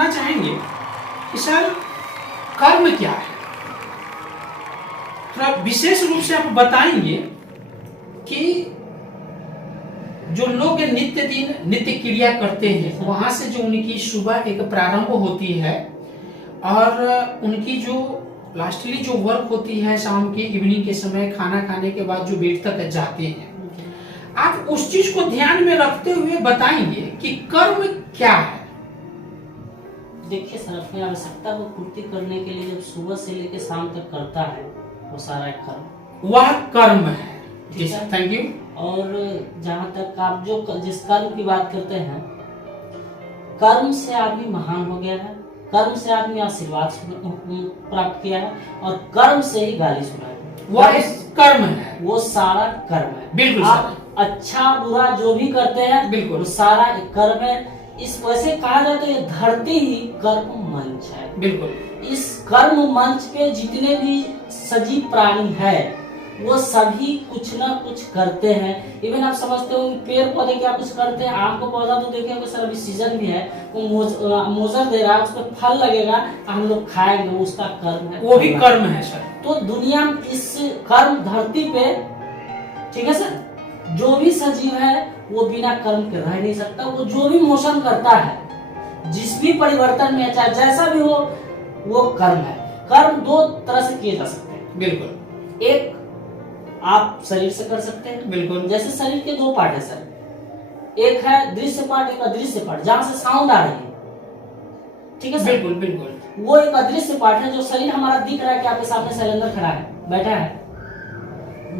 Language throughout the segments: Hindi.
जानना चाहेंगे कि सर कर्म क्या है, थोड़ा विशेष रूप से आप बताएंगे कि जो लोग नित्य क्रिया करते हैं वहां से जो उनकी सुबह एक प्रारंभ होती है और उनकी जो लास्टली जो वर्क होती है शाम की इवनिंग के समय खाना खाने के बाद जो बेड तक जाते हैं, आप उस चीज को ध्यान में रखते हुए बताएंगे कि कर्म क्या है। देखिए सर, अपनी आवश्यकता को पूर्ति करने के लिए जब सुबह से लेकर शाम तक करता है वो सारा कर्म, वह कर्म है। जी सर, थैंक यू। और जहाँ तक आप जो जिस कर्म की बात करते हैं, कर्म से आदमी महान हो गया है, कर्म से आदमी आशीर्वाद प्राप्त किया है और कर्म से ही गाली सुना है, वह कर्म है, वो सारा कर्म है। बिल्कुल आप अच्छा बुरा जो भी करते हैं बिल्कुल वो सारा एक कर्म है। इस वैसे कहा जाए तो ये धरती ही कर्म मंच है। बिल्कुल इस कर्म मंच पे जितने भी सजीव प्राणी है वो सभी कुछ ना कुछ करते हैं। इवन आप समझते हो पेड़ पौधे क्या कुछ करते हैं। आम का पौधा तो देखेंगे सर, अभी सीजन भी है, वो मोजर दे रहा है, उस पर फल लगेगा, हम लोग खाएंगे, वो उसका कर्म है, वो भी कर्म है सर। तो दुनिया में इस कर्म धरती पे, ठीक है सर, जो भी सजीव है वो बिना कर्म के रह नहीं सकता। वो जो भी मोशन करता है, जिस भी परिवर्तन में, चाहे जैसा भी हो, वो कर्म है। कर्म दो तरह से किए जा सकते हैं। बिल्कुल, एक आप शरीर से कर सकते हैं। बिल्कुल, जैसे शरीर के दो पार्ट है सर, एक है दृश्य पार्ट, एक अदृश्य पार्ट, जहां से साउंड आ रही है, ठीक है सर। बिल्कुल बिल्कुल, वो एक अदृश्य पार्ट है। जो शरीर हमारा दिख रहा है कि आपके सामने सिलेंडर खड़ा है, बैठा है,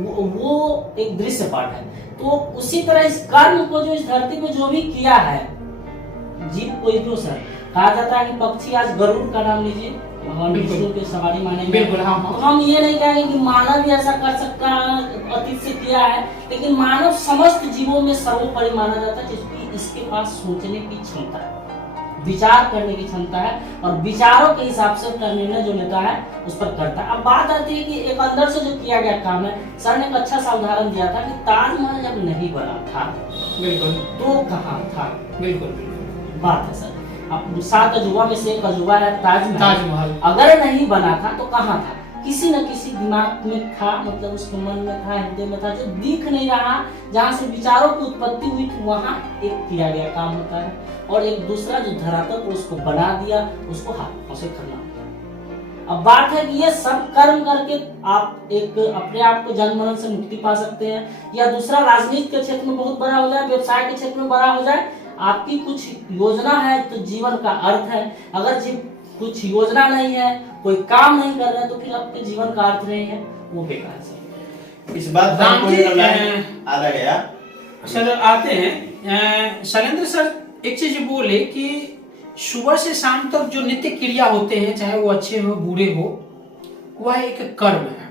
वो एक दृश्य पार्ट है। तो उसी तरह इस कर्म को जो इस धरती पे जो भी किया है, जीव कोई भी हो सर, कहा जाता है कि पक्षी, आज गरुड़ का नाम लीजिए, भगवान विष्णु की सवारी माने, बिल्कुल, हाँ, हाँ। तो हम ये नहीं कहेंगे कि मानव भी ऐसा कर सकता है, अतीत से किया है, लेकिन मानव समस्त जीवों में सर्वोपरि माना जाता है, जिसकी इसके पास सोचने की क्षमता है, विचार करने की क्षमता है और विचारों के हिसाब से उसका निर्णय जो लेता है उस पर करता है। अब बात आती है कि एक अंदर से जो किया गया काम है। सर ने एक अच्छा सा उदाहरण दिया था कि ताजमहल जब नहीं बना था, बिल्कुल, तो कहाँ था। बिल्कुल, बात है सर, अब 7 अजूबा में से एक अजूबा है ताजमहल। अगर नहीं बना था तो कहाँ था? किसी न किसी दिमाग में था, मतलब उसके मन में था, हृदय में था, जो दिख नहीं रहा, जहाँ से विचारों की उत्पत्ति हुई थी, वहाँ एक किया गया काम होता है। और एक दूसरा जो धरातल पर उसको बना दिया, उसको हाथों से करना। अब बात है कि ये सब कर्म करके आप एक अपने आप को जन्म मरण से मुक्ति पा सकते हैं, या दूसरा राजनीति के क्षेत्र में बहुत बड़ा हो जाए, व्यवसाय के क्षेत्र में बड़ा हो जाए, आपकी कुछ योजना है तो जीवन का अर्थ है। अगर कुछ योजना नहीं है, कोई काम नहीं कर रहे, तो फिर आपके जीवन का अर्थ नहीं है, वो बेकार है। इस बात आ गया सर, आते हैं शैलेंद्र सर, एक चीज बोले कि सुबह से शाम तक जो नित्य क्रिया होते हैं, चाहे वो अच्छे हो बुरे हो, वह एक कर्म है।